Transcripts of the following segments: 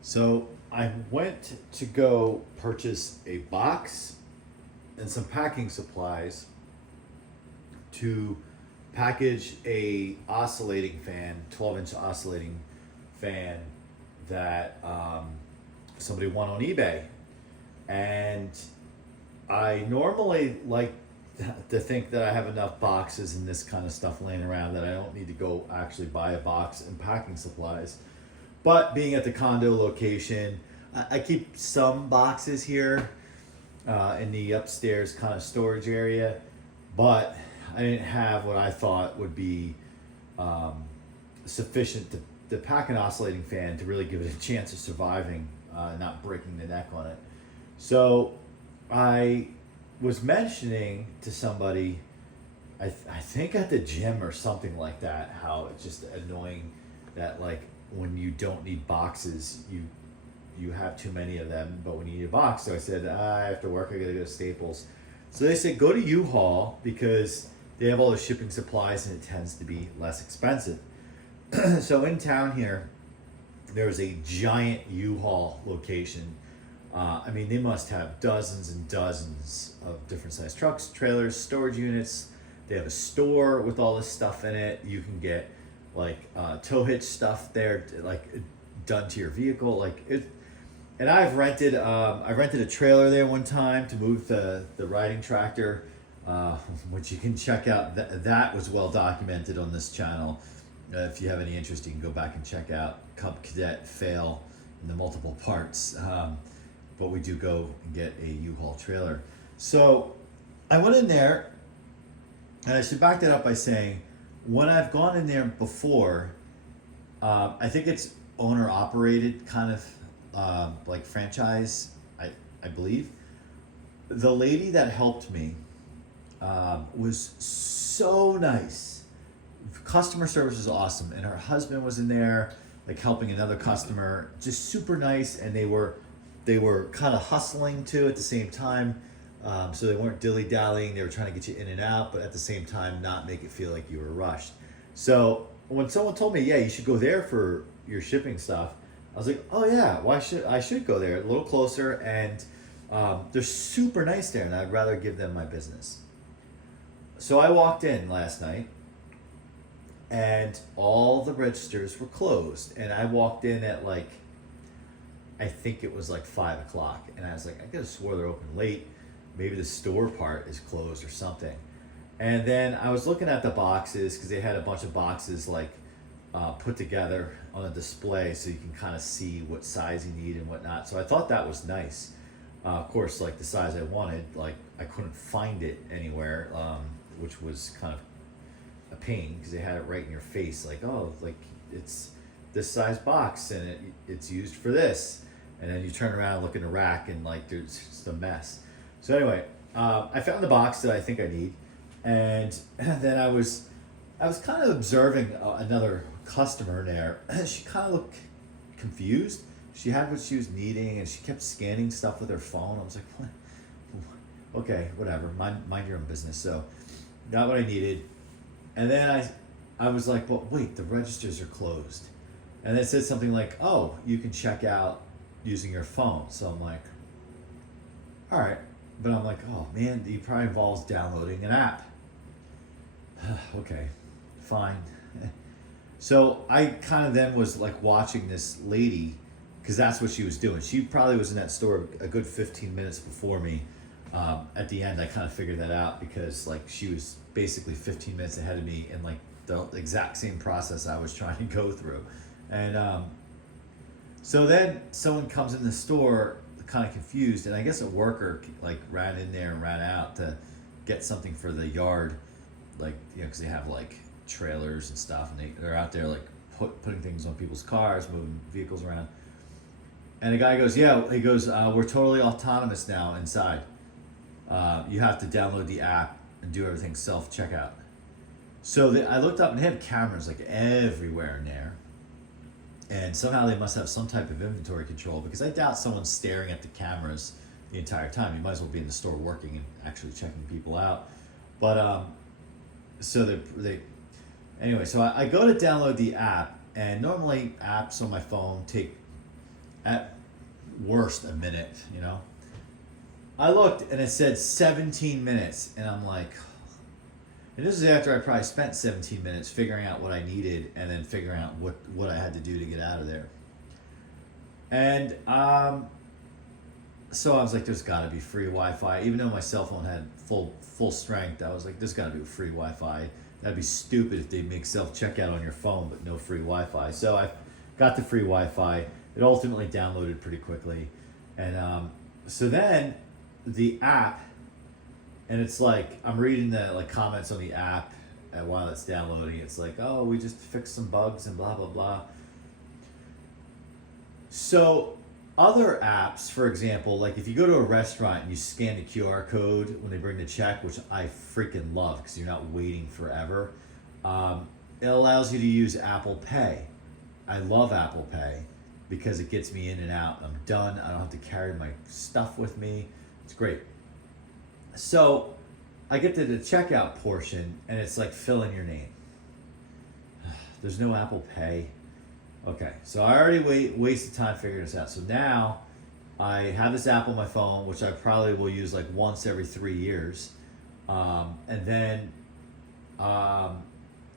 So I went to go purchase a box and some packing supplies to package a oscillating fan, 12-inch oscillating fan that somebody won on eBay. And I normally like to think that I have enough boxes and this kind of stuff laying around that I don't need to go actually buy a box and packing supplies. But being at the condo location, I keep some boxes here in the upstairs kind of storage area, but I didn't have what I thought would be sufficient to pack an oscillating fan to really give it a chance of surviving, not breaking the neck on it. So I was mentioning to somebody, I think at the gym or something like that, how it's just annoying that like when you don't need boxes, you have too many of them, but when you need a box, so I said, after work I gotta go to Staples. So they said go to U-Haul because they have all the shipping supplies and it tends to be less expensive. So in town here, there's a giant U-Haul location. I mean, they must have dozens and dozens of different size trucks, trailers, storage units. They have a store with all this stuff in it. You can get like tow hitch stuff there, like done to your vehicle, like it. And I rented a trailer there one time to move the riding tractor, which you can check out. That was well documented on this channel. If you have any interest, you can go back and check out Cub Cadet fail in the multiple parts. But we do go and get a U-Haul trailer. So I went in there, and I should back that up by saying, when I've gone in there before, I think it's owner operated kind of like franchise, I believe. The lady that helped me was so nice. Customer service was awesome, and her husband was in there like helping another customer, just super nice, and they were kind of hustling too at the same time. So they weren't dilly-dallying, they were trying to get you in and out, but at the same time not make it feel like you were rushed. So when someone told me, yeah, you should go there for your shipping stuff, I was like, oh yeah, I should go there, a little closer, and they're super nice there, and I'd rather give them my business. So I walked in last night, and all the registers were closed, and I walked in at like, I think it was like 5 o'clock, and I was like, I could have swore they're open late. Maybe the store part is closed or something. And then I was looking at the boxes because they had a bunch of boxes like put together on a display, so you can kind of see what size you need and whatnot. So I thought that was nice. Of course, like the size I wanted, like I couldn't find it anywhere, which was kind of a pain because they had it right in your face, like, oh, like it's this size box and it's used for this. And then you turn around and look in the rack and like there's just a mess. So anyway, I found the box that I think I need, and then I was kind of observing another customer there. She kind of looked confused. She had what she was needing, and she kept scanning stuff with her phone. I was like, what? Okay, whatever. Mind your own business. So, got what I needed, and then I was like, well, wait, the registers are closed, and it said something like, oh, you can check out using your phone. So I'm like, all right. But I'm like, oh man, it probably involves downloading an app. Okay, fine. So I kind of then was like watching this lady, because that's what she was doing. She probably was in that store a good 15 minutes before me. At the end, I kind of figured that out because like she was basically 15 minutes ahead of me in like the exact same process I was trying to go through. And so then someone comes in the store kind of confused, and I guess a worker like ran in there and ran out to get something for the yard, like, you know, because they have like trailers and stuff, and they're out there like putting things on people's cars, moving vehicles around. And the guy goes, yeah, he goes, we're totally autonomous now inside. You have to download the app and do everything self-checkout. So I looked up, and they have cameras like everywhere in there. And somehow they must have some type of inventory control, because I doubt someone's staring at the cameras the entire time. You might as well be in the store working and actually checking people out. But so they anyway, so I go to download the app, and normally apps on my phone take at worst a minute, you know. I looked and it said 17 minutes, and I'm like, and this is after I probably spent 17 minutes figuring out what I needed and then figuring out what I had to do to get out of there. And so I was like, there's got to be free Wi-Fi. Even though my cell phone had full strength, I was like, there's got to be free Wi-Fi. That'd be stupid if they make self-checkout on your phone but no free Wi-Fi. So I got the free Wi-Fi. It ultimately downloaded pretty quickly. And so then the app, and it's like, I'm reading the like comments on the app while it's downloading. It's like, oh, we just fixed some bugs and blah, blah, blah. So other apps, for example, like if you go to a restaurant and you scan the QR code when they bring the check, which I freaking love because you're not waiting forever, it allows you to use Apple Pay. I love Apple Pay because it gets me in and out. I'm done. I don't have to carry my stuff with me. It's great. So I get to the checkout portion and it's like, fill in your name. There's no Apple Pay. Okay, so I already wasted time figuring this out. So now I have this app on my phone, which I probably will use like once every 3 years. And then I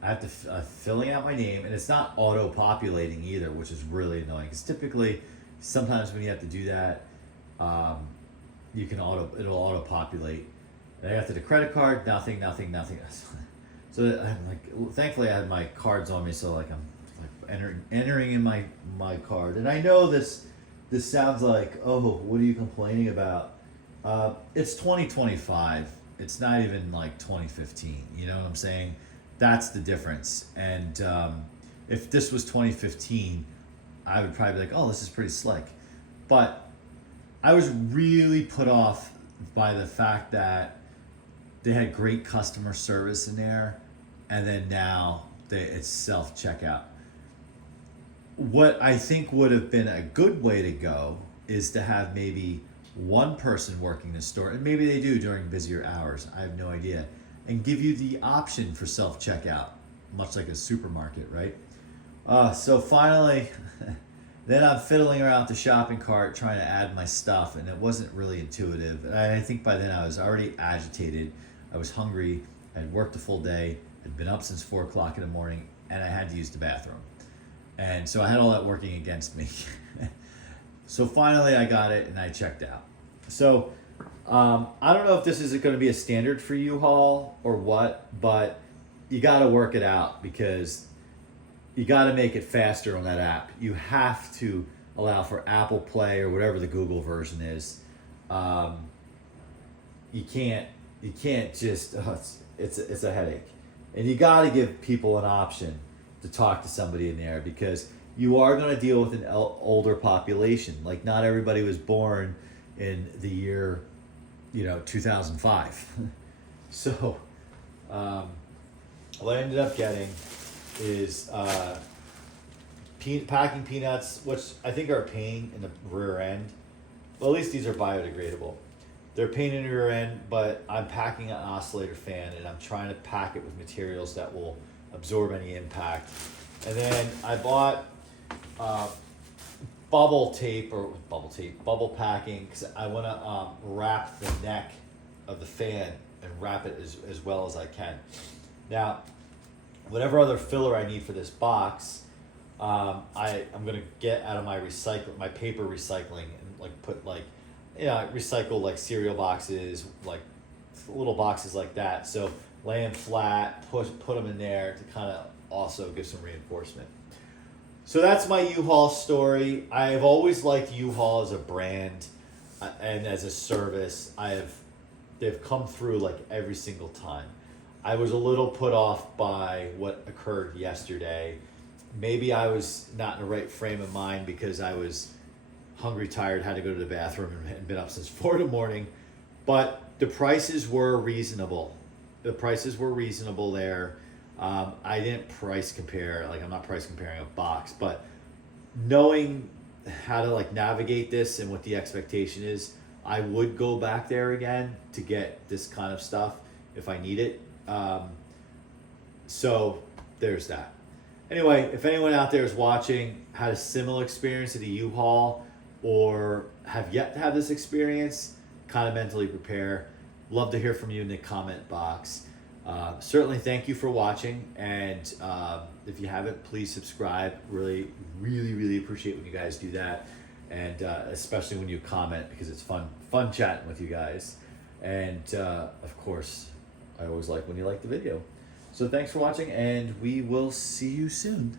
have to filling out my name, and it's not auto-populating either, which is really annoying. Because typically, sometimes when you have to do that, you can it'll auto-populate. And I got to the credit card, nothing. So I'm like, thankfully I had my cards on me, so like I'm like entering in my card. And I know this sounds like, oh, what are you complaining about? It's 2025. It's not even like 2015. You know what I'm saying? That's the difference. And if this was 2015, I would probably be like, oh, this is pretty slick. But I was really put off by the fact that they had great customer service in there, and then now it's self-checkout. What I think would have been a good way to go is to have maybe one person working the store, and maybe they do during busier hours, I have no idea, and give you the option for self-checkout, much like a supermarket, right? So finally, then I'm fiddling around with the shopping cart trying to add my stuff, and it wasn't really intuitive. And I think by then I was already agitated. I was hungry. I had worked a full day. I'd been up since 4 o'clock in the morning, and I had to use the bathroom. And so I had all that working against me. So finally I got it and I checked out. So I don't know if this is going to be a standard for U-Haul or what, but you got to work it out because you got to make it faster on that app. You have to allow for Apple Play or whatever the Google version is. You can't just, it's a headache. And you got to give people an option to talk to somebody in there because you are going to deal with an older population. Like not everybody was born in the year, 2005. So what I ended up getting is packing peanuts, which I think are a pain in the rear end. Well, at least these are biodegradable. They're a pain in the rear end, but I'm packing an oscillator fan and I'm trying to pack it with materials that will absorb any impact. And then I bought bubble packing because I want to wrap the neck of the fan and wrap it as well as I can. Now, whatever other filler I need for this box, I'm gonna get out of my paper recycling and recycle like cereal boxes, like little boxes like that. So lay them flat, put them in there to kind of also give some reinforcement. So that's my U-Haul story. I've always liked U-Haul as a brand and as a service. They've come through like every single time. I was a little put off by what occurred yesterday. Maybe I was not in the right frame of mind because I was hungry, tired, had to go to the bathroom, and been up since 4 in the morning. But the prices were reasonable. The prices were reasonable there. I didn't price compare. Like I'm not price comparing a box, but knowing how to like navigate this and what the expectation is, I would go back there again to get this kind of stuff if I need it. So there's that. Anyway, if anyone out there is watching, had a similar experience at a U-Haul, or have yet to have this experience, kind of mentally prepare. Love to hear from you in the comment box. Certainly thank you for watching, and if you haven't, please subscribe. Really appreciate when you guys do that, and especially when you comment, because it's fun chatting with you guys. And of course, I always like when you like the video. So thanks for watching, and we will see you soon.